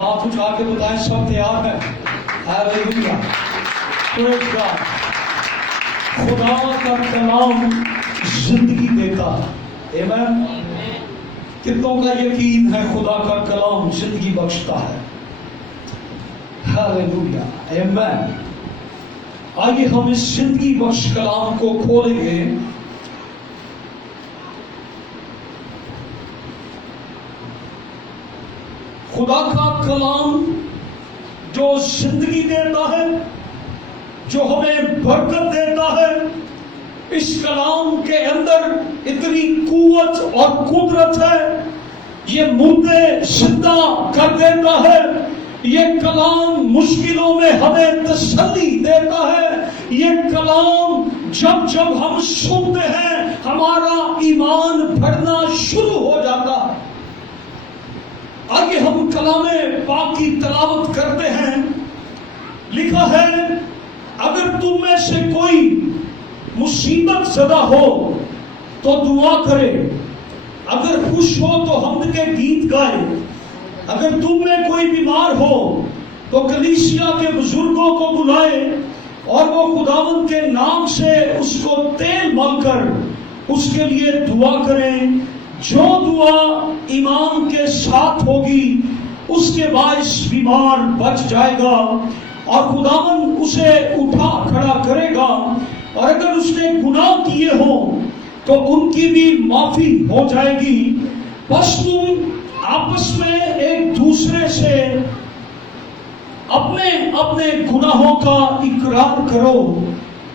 ہاتھ اٹھا کے بتائیں سب تیار ہیں؟ ہاللیلویا، پریز گاڈ۔ خدا کا کلام زندگی دیتا ہے، آمین۔ کتنوں کا یقین ہے خدا کا کلام زندگی بخشتا ہے؟ ہاللیلویا، آمین۔ آئیے ہم اس زندگی بخش کلام کو کھولیں گے۔ خدا کا کلام جو زندگی دیتا ہے، جو ہمیں برکت دیتا ہے، اس کلام کے اندر اتنی قوت اور قدرت ہے، یہ مردے زندہ کر دیتا ہے۔ یہ کلام مشکلوں میں ہمیں تسلی دیتا ہے۔ یہ کلام جب جب ہم سنتے ہیں ہمارا ایمان بڑھنا شروع ہو جاتا ہے۔ آگے ہم کلام پاک کی تلاوت کرتے ہیں۔ لکھا ہے، اگر تم میں سے کوئی مصیبت زدہ ہو تو دعا کرے، اگر خوش ہو تو حمد کے گیت گائے، اگر تم میں کوئی بیمار ہو تو کلیسیا کے بزرگوں کو بلائے اور وہ خداوند کے نام سے اس کو تیل مل کر اس کے لیے دعا کریں۔ جو دعا ایمان کے ساتھ ہوگی اس کے باعث بیمار بچ جائے گا اور خداوند اسے اٹھا کھڑا کرے گا، اور اگر اس نے گناہ کیے ہوں تو ان کی بھی معافی ہو جائے گی۔ بس تم آپس میں ایک دوسرے سے اپنے اپنے گناہوں کا اقرار کرو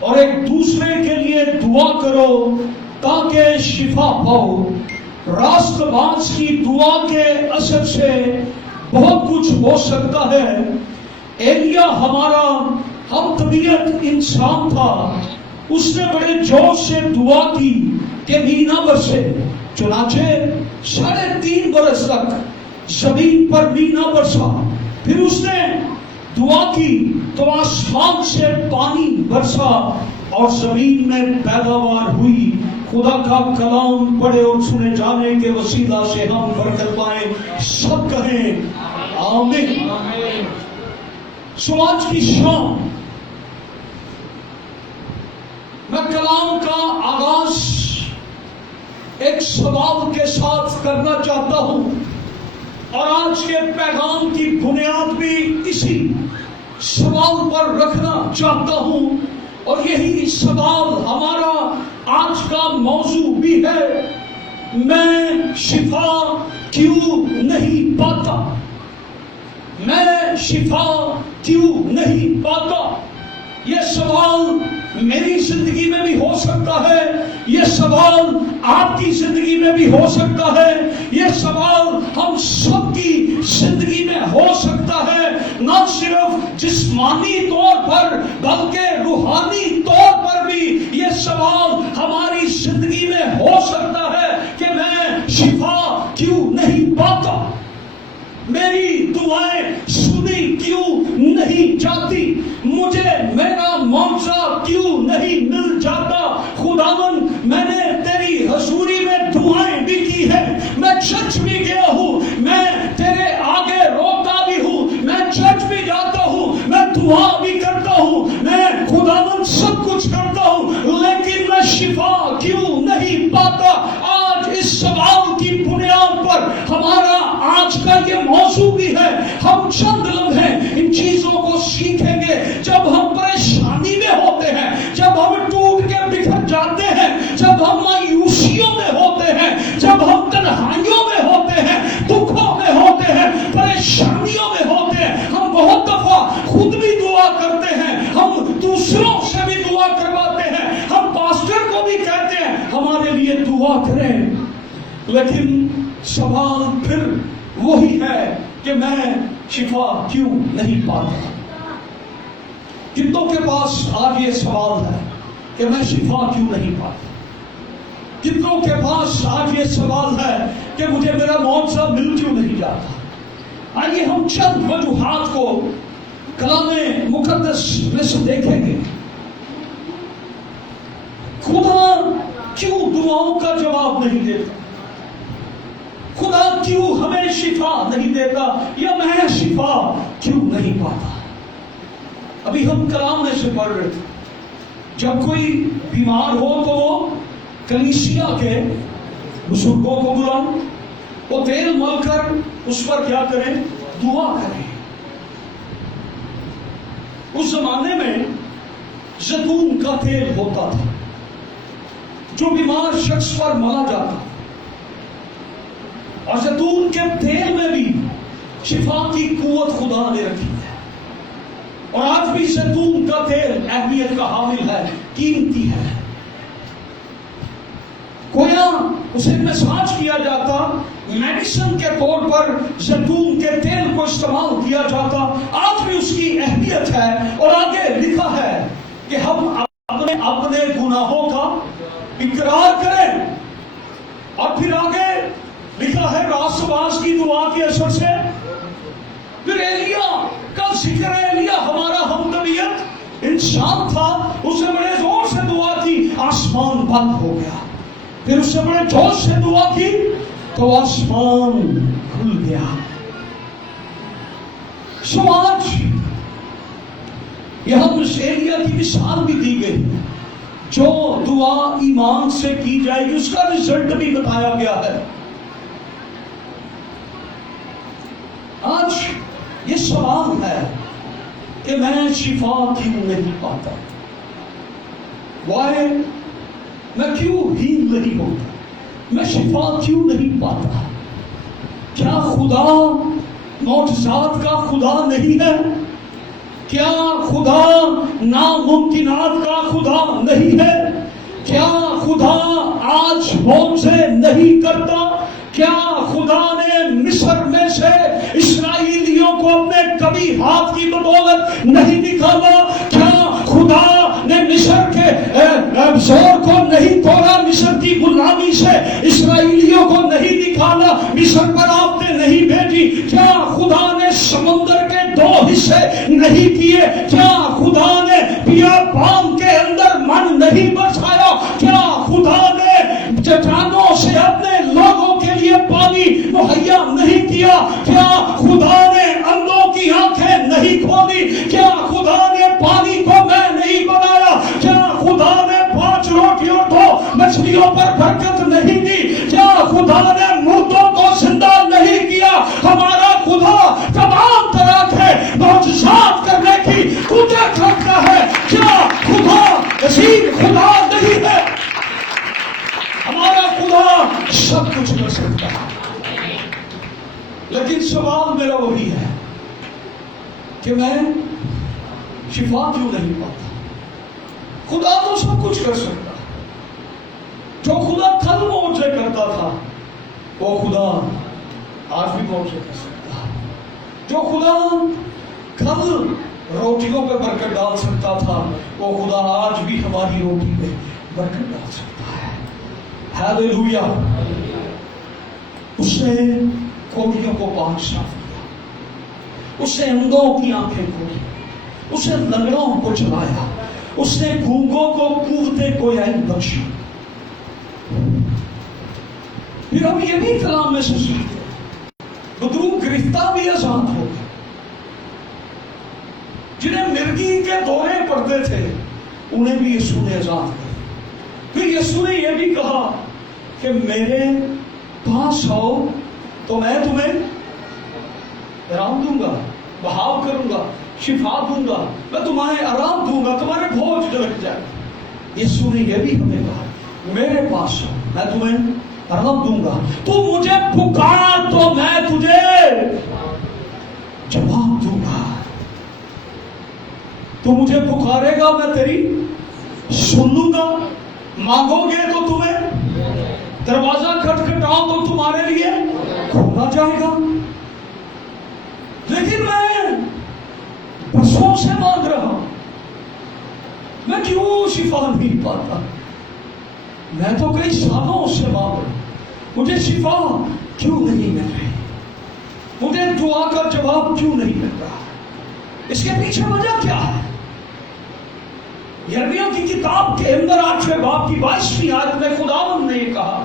اور ایک دوسرے کے لیے دعا کرو تاکہ شفا پاؤ۔ راست باز کی دعا کے اثر سے بہت کچھ ہو سکتا ہے۔ ایلیا ہمارا ہم طبیعت انسان تھا، اس نے بڑے جوش سے دعا کی کہ مینہ برسے، چنانچہ 3.5 برس تک زمین پر مینہ برسا۔ پھر اس نے دعا کی تو آسمان سے پانی برسا اور زمین میں پیداوار ہوئی۔ خدا کا کلام پڑھے اور سنے جانے کے وسیلہ سے ہم برکت پائیں۔ سب کہیں آمین۔ سو آج کی شام میں کلام کا آغاز ایک سوال کے ساتھ کرنا چاہتا ہوں، اور آج کے پیغام کی بنیاد بھی اسی سوال پر رکھنا چاہتا ہوں، اور یہی سوال ہمارا آج کا موضوع بھی ہے۔ میں شفا کیوں نہیں پاتا؟ میں شفا کیوں نہیں پاتا؟ یہ سوال میری زندگی میں بھی ہو سکتا ہے، یہ سوال آپ کی زندگی میں بھی ہو سکتا ہے، یہ سوال ہم سب کی زندگی میں ہو سکتا ہے، نہ صرف جسمانی طور پر بلکہ روحانی طور پر بھی یہ سوال ہماری زندگی میں ہو سکتا ہے کہ میں شفا کیوں نہیں پاتا؟ میری دعائیں سنی کیوں نہیں جاتی؟ مجھے میرا معاوضہ کیوں نہیں مل جاتا؟ خداوند، میں نے تیری حضوری میں دعائیں بھی کی ہیں، میں چرچ بھی گیا ہوں، میں تیرے آگے روتا بھی ہوں، میں چرچ بھی جاتا ہوں، میں دعا بھی کرتا ہوں، میں خداوند سب کچھ کرتا ہوں، لیکن میں شفا کیوں نہیں پاتا؟ آج اس سوال کی بنیاد پر ہمارا آج کا یہ موضوع بھی ہے۔ ہم چند لمحے ان چیزوں کو سیکھیں گے۔ جب ہم پریشانی میں ہوتے ہیں، جب ہم ٹوٹ کے بکھر جاتے ہیں، جب ہم مایوسیوں میں ہوتے ہیں، جب ہم تنہائیوں میں ہوتے ہیں، دکھوں میں ہوتے ہیں، پریشانیوں میں ہوتے ہیں، ہم بہت دفعہ خود بھی دعا کرتے ہیں، ہم دوسروں سے بھی دعا کرواتے ہیں، ہم پاسٹر کو بھی کہتے ہیں ہمارے لیے دعا کریں، لیکن سوال پھر وہی ہے کہ میں شفا کیوں نہیں پاتا؟ کتنوں کے پاس آج یہ سوال ہے کہ میں شفا کیوں نہیں پاتا؟ کتنوں کے پاس آج یہ سوال ہے کہ مجھے میرا معاوضہ مل کیوں نہیں جاتا؟ آئیے ہم چند وجوہات کو کلام مقدس میں سے دیکھیں گے۔ خدا کیوں دعاؤں کا جواب نہیں دیتا؟ خدا کیوں ہمیں شفا نہیں دیتا یا میں شفا کیوں نہیں پاتا؟ ابھی ہم کلام میں سے پڑھ رہے تھے، جب کوئی بیمار ہو تو وہ کلیسیا کے بزرگوں کو بلاؤ، وہ تیل مل کر اس پر کیا کریں؟ دعا کریں۔ اس زمانے میں زیتون کا تیل ہوتا تھا جو بیمار شخص پر ملا جاتا، اور زیتون کے تیل میں بھی شفا کی قوت خدا نے رکھی ہے، اور آج بھی زیتون کا تیل اہمیت کا حامل ہے، قیمتی ہے۔ گویا اسے مساج کیا جاتا، میڈیسن کے طور پر زیتون کے تیل کو استعمال کیا جاتا، آج بھی اس کی اہمیت ہے۔ اور آگے لکھا ہے کہ ہم اپنے گناہوں کا اقرار کریں، اور پھر آگے لکھا ہے راست باز کی دعا کے اثر سے پھر ایلیا کا ذکر ہے۔ ایلیا ہمارا ہم طبیعت انسان تھا، اس نے بڑے زور سے دعا کی، آسمان بند ہو گیا، پھر اس نے بڑے جوش سے دعا کی تو آسمان کھل گیا۔ سو آج یہاں ایلیا کی مثال بھی دی گئی، جو دعا ایمان سے کی جائے گی اس کا رزلٹ بھی بتایا گیا ہے۔ آج یہ سوال ہے کہ میں شفا کیوں نہیں پاتا؟ وائی؟ میں کیوں ہیل نہیں ہوتا؟ میں شفا کیوں نہیں پاتا؟ کیا خدا معجزات کا خدا نہیں ہے؟ کیا خدا ناممکنات کا خدا نہیں ہے؟ کیا خدا آج معجزے نہیں کرتا؟ کیا خدا نے مصر میں سے اسرائیلیوں کو اپنے کبھی ہاتھ کی بدولت نہیں نکالا؟ کیا خدا نے مصر کے زور کو نہیں توڑا؟ مصر کی غلامی سے اسرائیلیوں کو نہیں نکالا؟ مصر پر آفتیں نہیں بھیجی؟ کیا خدا نے سمندر کے 2 حصے نہیں کیے؟ کیا خدا نے بیابان کے اندر من نہیں برسایا؟ کیا خدا نے چٹانوں سے اپنے لوگوں کے لیے پانی مہیا نہیں کیا؟ کیا خدا نے اندھوں کی آنکھیں نہیں کھولی؟ کیا خدا نے پانی کو میں نہیں بنایا؟ کیا خدا نے 5 روٹیوں 2 مچھلیوں پر برکت نہیں دی؟ کیا خدا نے مردوں کو زندہ نہیں کیا؟ ہمارا خدا تمام طرح کے معجزات کرنے کی قدرت رکھتا ہے۔ کیا خدا عظیم خدا نہیں ہے؟ ہمارا خدا سب کچھ کر سکتا ہے، لیکن سوال میرا وہی ہے کہ میں شفا کیوں نہیں پاتا؟ خدا تو سب کچھ کر سکتا ہے۔ جو خدا کل معجزے کرتا تھا وہ خدا آج بھی معجزے کر سکتا ہے۔ جو خدا کل روٹیوں پہ برکت ڈال سکتا تھا وہ خدا آج بھی ہماری روٹی پہ برکت ڈال سکتا ہے۔ ہیلیلویا۔ اس نے کوڑیوں کو پاک صاف کیا، اس نے اندھوں کی آنکھیں کھولی، اس نے لنگڑوں کو چلایا، اس نے گونگوں کو قوت گویائی بخشی۔ پھر ہم یہ بھی کلام میں سے سیکھتے ہیں، بدروم گرفتہ بھی آزاد ہو گئے، جنہیں مرگی کے دورے پڑتے تھے انہیں بھی یسوع نے آزاد کیا۔ پھر یسوع نے یہ بھی کہا کہ میرے پاس آؤ تو میں تمہیں آرام دوں گا، بحال کروں گا، شفا دوں گا، میں تمہیں آرام دوں گا، تمہارے بوجھ ڈھک جائے گا۔ یسوع نے یہ بھی ہمیں کہا میرے پاس آؤ میں تمہیں آرام دوں گا، تو مجھے پکار تو میں تجھے جواب دوں گا، تو مجھے پکارے گا میں تیری سن لوں گا، مانگو گے تو تمہیں، دروازہ کھٹکھٹاؤ تو تمہارے لیے کھولا جائے گا۔ لیکن میں برسوں سے مانگ رہا ہوں، میں کیوں شفا نہیں پاتا؟ میں تو کئی سالوں سے مانگ رہا ہوں، مجھے شفا کیوں نہیں مل رہی؟ مجھے دعا کا جواب کیوں نہیں مل رہا؟ اس کے پیچھے وجہ کیا ہے؟ یرمیہ کی کتاب کے اندر 8ویں باب کی 22ویں آیت میں خداوند نے یہ کہا،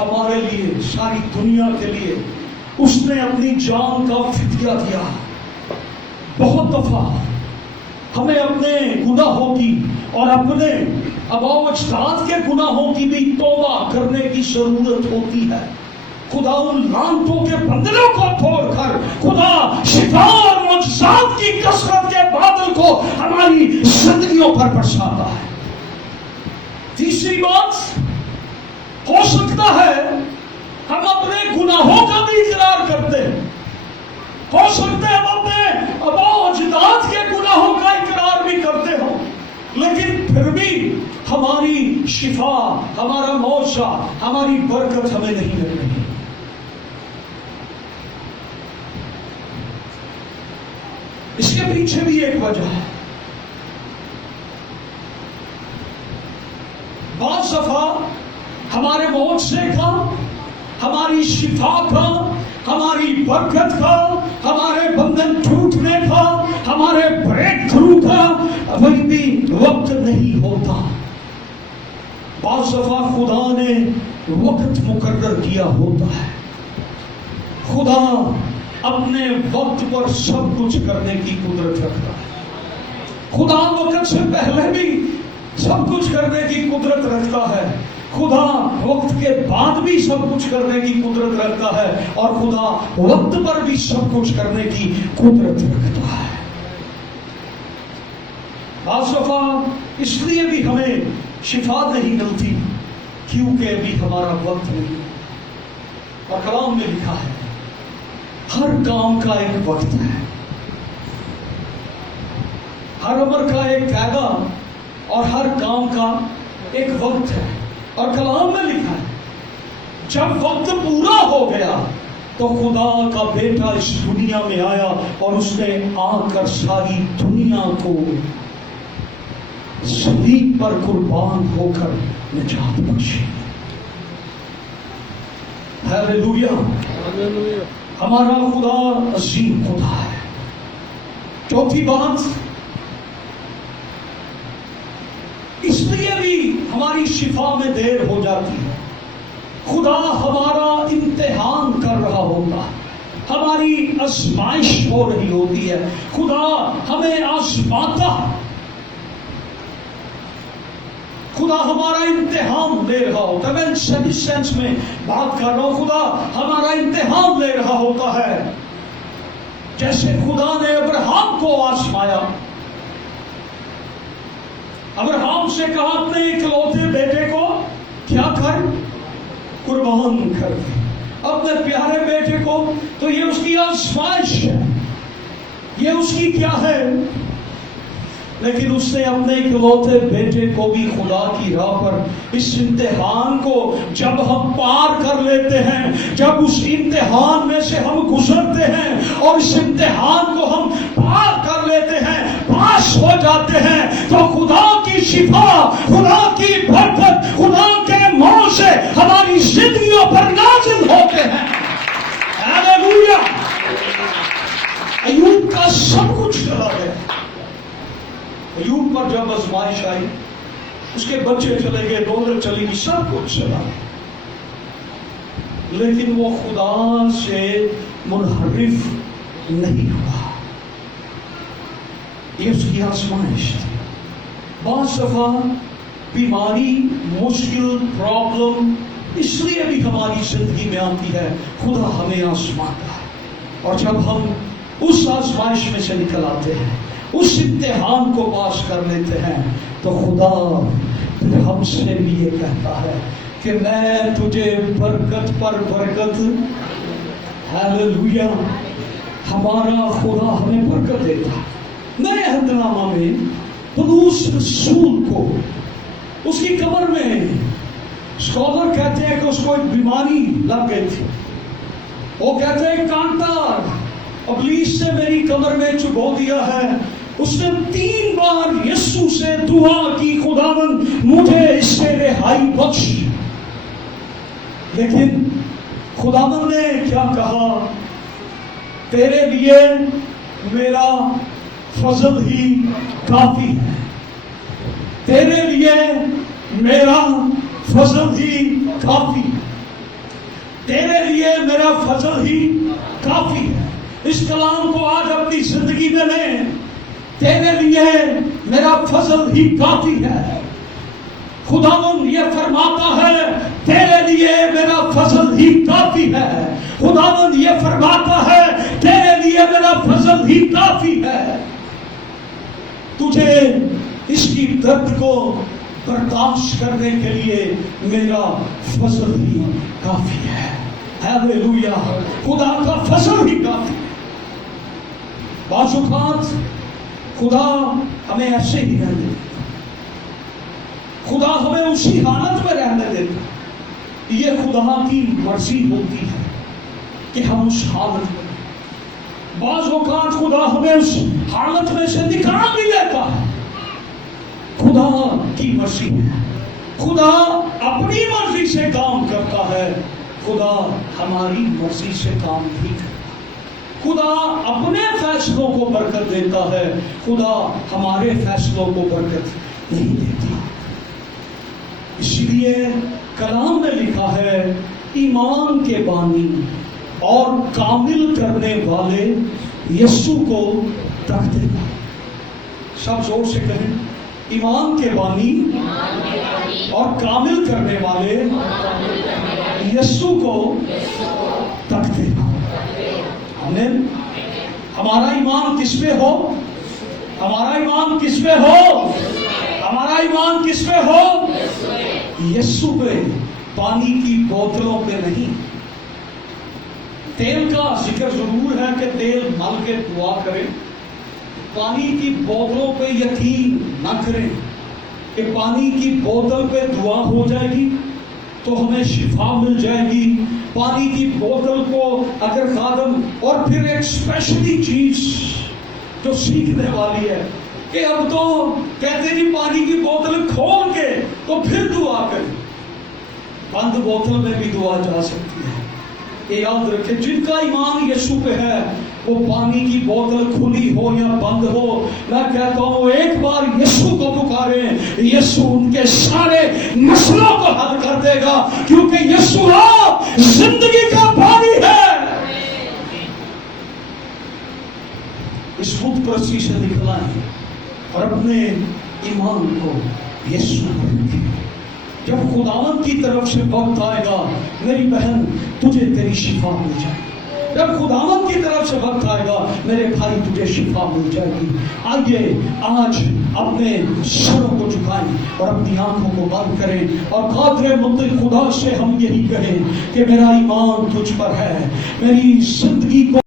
ہمارے لیے, ساری دنیا کے لیے اس نے اپنی جان کا فدیہ دیا. بہت دفعہ ہمیں اپنے گناہوں کی اور اپنے آباء و اجداد کے گناہوں کی بھی توبہ کرنے کی ضرورت ہوتی ہے. خدا ان لعنتوں کے بندلوں کو توڑ کر خدا شفا اور معجزات کی کثرت کے بادل کو ہماری زندگیوں پر برساتا ہے. تیسری بات, ہو سکتا ہے ہم اپنے گناہوں کا بھی اقرار کرتے ہیں, ہو سکتا ہے ہم اپنے آباء و اجداد کے گناہوں کا اقرار بھی کرتے ہوں, لیکن پھر بھی ہماری شفا, ہمارا معجزہ, ہماری برکت ہمیں نہیں مل رہی. اس کے پیچھے بھی ایک وجہ ہے. بعض دفعہ ہمارے معجزے کا, ہماری شفا کا, ہماری برکت کا, ہمارے بندھن ٹوٹنے کا, ہمارے بریک تھرو کا ابھی بھی وقت نہیں ہوتا. بعض دفعہ خدا نے وقت مقرر کیا ہوتا ہے. خدا اپنے وقت پر سب کچھ کرنے کی قدرت رکھتا ہے. خدا وقت سے پہلے بھی سب کچھ کرنے کی قدرت رکھتا ہے. خدا وقت کے بعد بھی سب کچھ کرنے کی قدرت رکھتا ہے, اور خدا وقت پر بھی سب کچھ کرنے کی قدرت رکھتا ہے. بعض دفعہ اس لیے بھی ہمیں شفا نہیں ملتی کیونکہ ابھی ہمارا وقت نہیں. اور کلام میں لکھا ہے ہر کام کا ایک وقت ہے, ہر عمر کا ایک قاعدہ اور ہر کام کا ایک وقت ہے. اور کلام میں لکھا ہے جب وقت پورا ہو گیا تو خدا کا بیٹا اس دنیا میں آیا اور اس نے آ کر ساری دنیا کو صلیب پر قربان ہو کر نجات بخشی. ہیلیلویا. ہمارا خدا عظیم خدا ہے. چوتھی بات, اس لیے بھی ہماری شفا میں دیر ہو جاتی ہے. خدا ہمارا امتحان کر رہا ہوتا, ہماری آزمائش ہو رہی ہوتی ہے. خدا ہمیں آزماتا, خدا ہمارا امتحان لے رہا ہوتا ہے. میں صحیح سینس میں بات کر رہا ہوں. خدا ہمارا امتحان لے رہا ہوتا ہے. جیسے خدا نے ابراہیم کو آزمایا, ابراہیم سے کہا اپنے اکلوتے بیٹے کو کیا کر, قربان کر دے, اپنے پیارے بیٹے کو. تو یہ اس کی آزمائش ہے, یہ اس کی کیا ہے, لیکن اس نے اپنے اکلوتے بیٹے کو بھی خدا کی راہ پر, اس امتحان کو جب ہم پار کر لیتے ہیں, جب اس امتحان میں سے ہم گزرتے ہیں اور اس امتحان کو ہم پار کر لیتے ہیں, پاس ہو جاتے ہیں, تو خدا کی شفا, خدا کی برکت, خدا کے معجزے ہماری زندگیوں پر نازل ہوتے ہیں. ہیلیلویا. ایوب کا سب کچھ چلا گیا. ایوب پر جب آزمائش آئی, اس کے بچے چلے گئے, دولت چلی گئی, سب کچھ چلا, لیکن وہ خدا سے منحرف نہیں ہوا. یہ اس کی آزمائش تھی. بعض دفعہ بیماری, مشکل, پرابلم اس لیے بھی ہماری زندگی میں آتی ہے, خدا ہمیں آزماتا ہے. اور جب ہم اس آزمائش میں سے نکل آتے ہیں, اس امتحان کو پاس کر لیتے ہیں, تو خدا پھر ہم سے بھی یہ کہتا ہے کہ میں تجھے برکت پر برکت. ہیلیلویا. ہمارا خدا ہمیں برکت دیتا ہے. نئے عہدنامہ میں پولس رسول کو اس کی کمر میں, اسکالر کہتے ہیں کہ اس کو ایک بیماری لگ گئی تھی. وہ کہتے ہیں کانٹا ابلیس سے میری کمر میں چبھو دیا ہے. اس نے 3 بار یسوع سے دعا کی, خداوند مجھے اس سے رہائی بخش. لیکن خداوند نے کیا کہا, تیرے لیے میرا فضل ہی کافی ہے, تیرے لیے میرا فضل ہی کافی. تیرے لیے میرا فضل ہی کافی ہے. اس کلام کو آج اپنی زندگی میں لیں. تیرے لیے میرا فضل ہی کافی ہے. خداوند یہ فرماتا ہے تیرے لیے میرا فضل ہی کافی ہے. خداوند یہ فرماتا ہے تیرے لیے میرا فضل ہی کافی ہے. تجھے اس کی درد کو برداشت کرنے کے لیے میرا فضل ہی کافی ہے. ہیلیلویا. خدا کا فضل ہی کافی ہے. بعض اوقات خدا ہمیں ایسے ہی رہنے دیتا. خدا ہمیں اسی حالت میں رہنے دیتا. یہ خدا کی مرضی ہوتی ہے کہ ہم اس حالت میں. بعض اوقات خدا ہمیں اس حالت میں سے نکال بھی لیتا ہے. خدا کی مرضی ہے. خدا اپنی مرضی سے کام کرتا ہے. خدا ہماری مرضی سے کام نہیں کرتا. خدا اپنے فیصلوں کو برکت دیتا ہے. خدا ہمارے فیصلوں کو برکت نہیں دیتا. اس لیے کلام میں لکھا ہے ایمان کے بانی اور کامل کرنے والے یسوع کو تکتے گا. سب زور سے کہیں ایمان کے بانی اور کامل کرنے والے یسوع کو تکتے گا. آمین. ہمارا ایمان کس میں ہو؟ ہمارا ایمان کس میں ہو؟ ہمارا ایمان کس میں ہو؟ یسوع پہ. پانی کی بوتلوں پہ نہیں. تیل کا ذکر ضرور ہے کہ تیل مل کے دعا کریں. پانی کی بوتلوں پہ یقین نہ کریں کہ پانی کی بوتل پہ دعا ہو جائے گی تو ہمیں شفا مل جائے گی. پانی کی بوتل کو اگر خادم اور پھر ایک اسپیشلی چیز جو سیکھنے والی ہے کہ اب تو کہتے نہیں پانی کی بوتل کھول کے تو پھر دعا کریں. بند بوتل میں بھی دعا جا سکتی ہے. یہ یاد رکھیں جن کا ایمان یسوع پہ ہے وہ پانی کی بوتل کھلی ہو یا بند ہو میں کہتا ہوں ایک بار یسوع کو پکاریں. یسوع ان کے سارے مسئلوں کو حل کر دے گا کیونکہ یسوع زندگی کا پانی ہے. اس بت پرستی سے نکلا ہے اور اپنے ایمان کو یسوع پر رکھیں. جب خداوند کی طرف سے وقت آئے گا میری بہن تجھے تیری شفا مل جائے گی. جب خداوند کی طرف سے وقت آئے گا میرے بھائی تجھے شفا مل جائے گی. آئیے آج اپنے سروں کو جھکائیں اور اپنی آنکھوں کو بند کریں اور قادر مطلق خدا سے ہم یہی کہیں کہ میرا ایمان تجھ پر ہے. میری زندگی کو